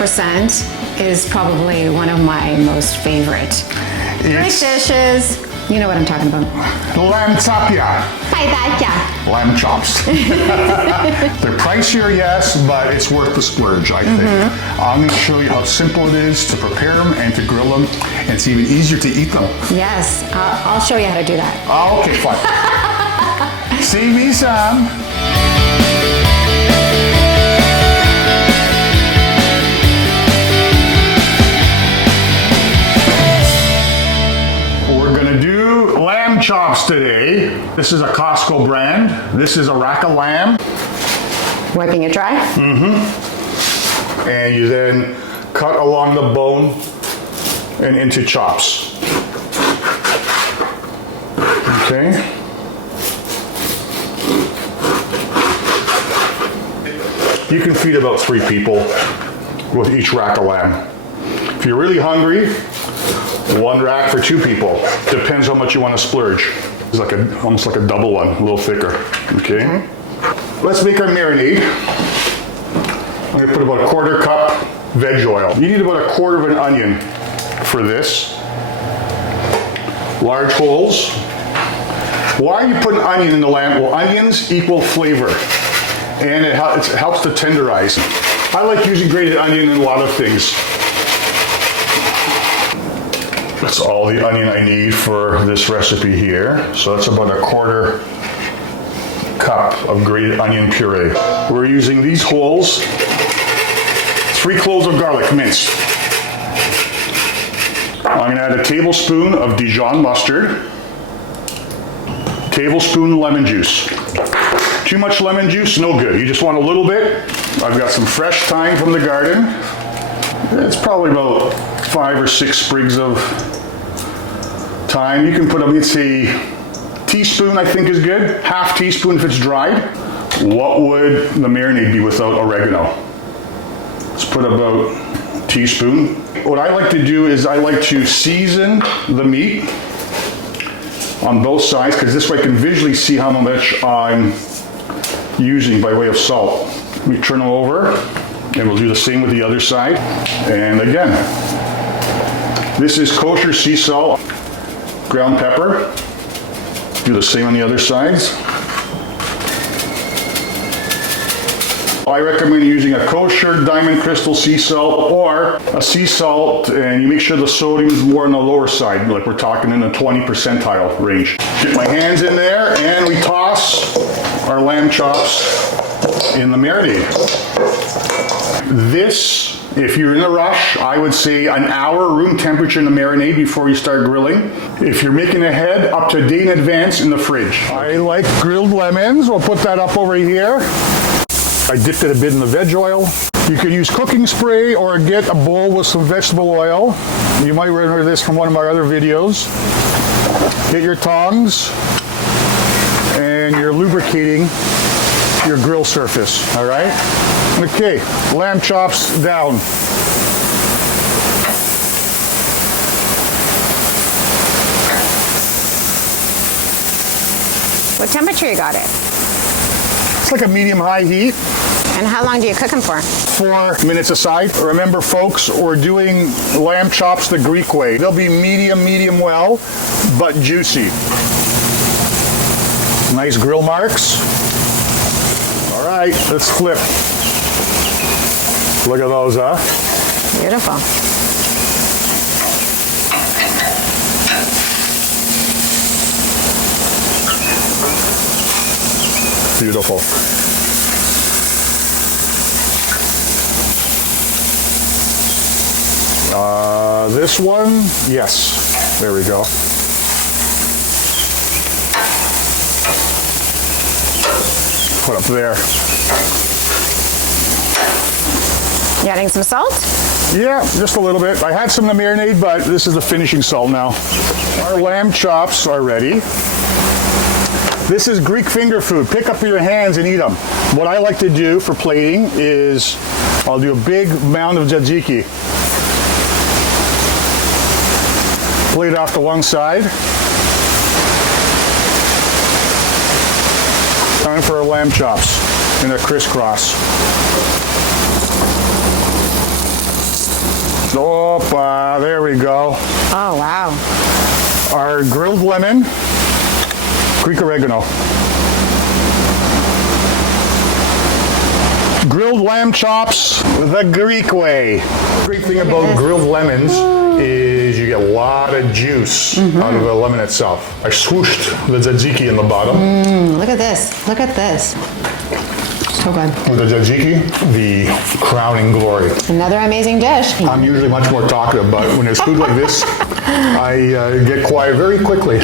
100% is probably one of my most favorite. Great dishes. You know what I'm talking about. Lamb tapia. Pαϊδάκια. Lamb chops. They're pricier, yes, but it's worth the splurge, I think. I'm going to show you how simple it is to prepare them and to grill them, and it's even easier to eat them. Yes, I'll show you how to do that. Oh, okay, fine. See me some. Chops today. This is a Costco brand. This is a rack of lamb. Wiping it dry? And you then cut along the bone and into chops. Okay. You can feed about 3 people with each rack of lamb. If you're really hungry, 1 rack for 2 people. Depends how much you want to splurge. It's like almost like a double one, a little thicker. Okay. Let's make our marinade. I'm going to put about a 1/4 cup veg oil. You need about a 1/4 of an onion for this. Large holes. Why are you putting onion in the lamb? Well, onions equal flavor, and it helps to tenderize. I like using grated onion in a lot of things. That's all the onion I need for this recipe here. So that's about a 1/4 cup of grated onion puree. We're using these holes, 3 cloves of garlic minced. I'm gonna add a tablespoon of Dijon mustard, tablespoon lemon juice. Too much lemon juice, no good. You just want a little bit. I've got some fresh thyme from the garden. It's probably about 5 or 6 sprigs of thyme. You can put, let's say, teaspoon I think is good. 1/2 teaspoon if it's dried. What would the marinade be without oregano? Let's put about a teaspoon. What I like to do is I like to season the meat on both sides, because this way I can visually see how much I'm using by way of salt. We turn them over, and we'll do the same with the other side. And again, this is kosher sea salt, ground pepper. Do the same on the other sides. I recommend using a kosher diamond crystal sea salt or a sea salt, and you make sure the sodium is more on the lower side, like we're talking in the 20 percentile range. Get my hands in there, and we toss our lamb chops in the marinade. This, if you're in a rush, I would say an hour room temperature in the marinade before you start grilling. If you're making ahead, up to a day in advance in the fridge. I like grilled lemons. We'll put that up over here. I dipped it a bit in the veg oil. You could use cooking spray or get a bowl with some vegetable oil. You might remember this from one of my other videos. Get your tongs, and you're lubricating your grill surface, all right? Okay, lamb chops down. What temperature you got it? It's like a medium-high heat. And how long do you cook them for? 4 minutes aside. Remember, folks, we're doing lamb chops the Greek way. They'll be medium well, but juicy. Nice grill marks. All right, let's flip. Look at those, huh? Beautiful. Beautiful. This one, yes. There we go. Put up there. You adding some salt? Yeah, just a little bit. I had some in the marinade, but this is the finishing salt now. Our lamb chops are ready. This is Greek finger food. Pick up your hands and eat them. What I like to do for plating is I'll do a big mound of tzatziki. Plate off to one side. Time for our lamb chops in a crisscross. Opa, there we go. Oh, wow. Our grilled lemon, Greek oregano. Grilled lamb chops the Greek way. The great thing about grilled lemons is you get a lot of juice out of the lemon itself. I swooshed the tzatziki in the bottom. Look at this. Look at this. So good. With the tzatziki, the crowning glory. Another amazing dish. I'm usually much more talkative, but when there's food like this, I get quiet very quickly.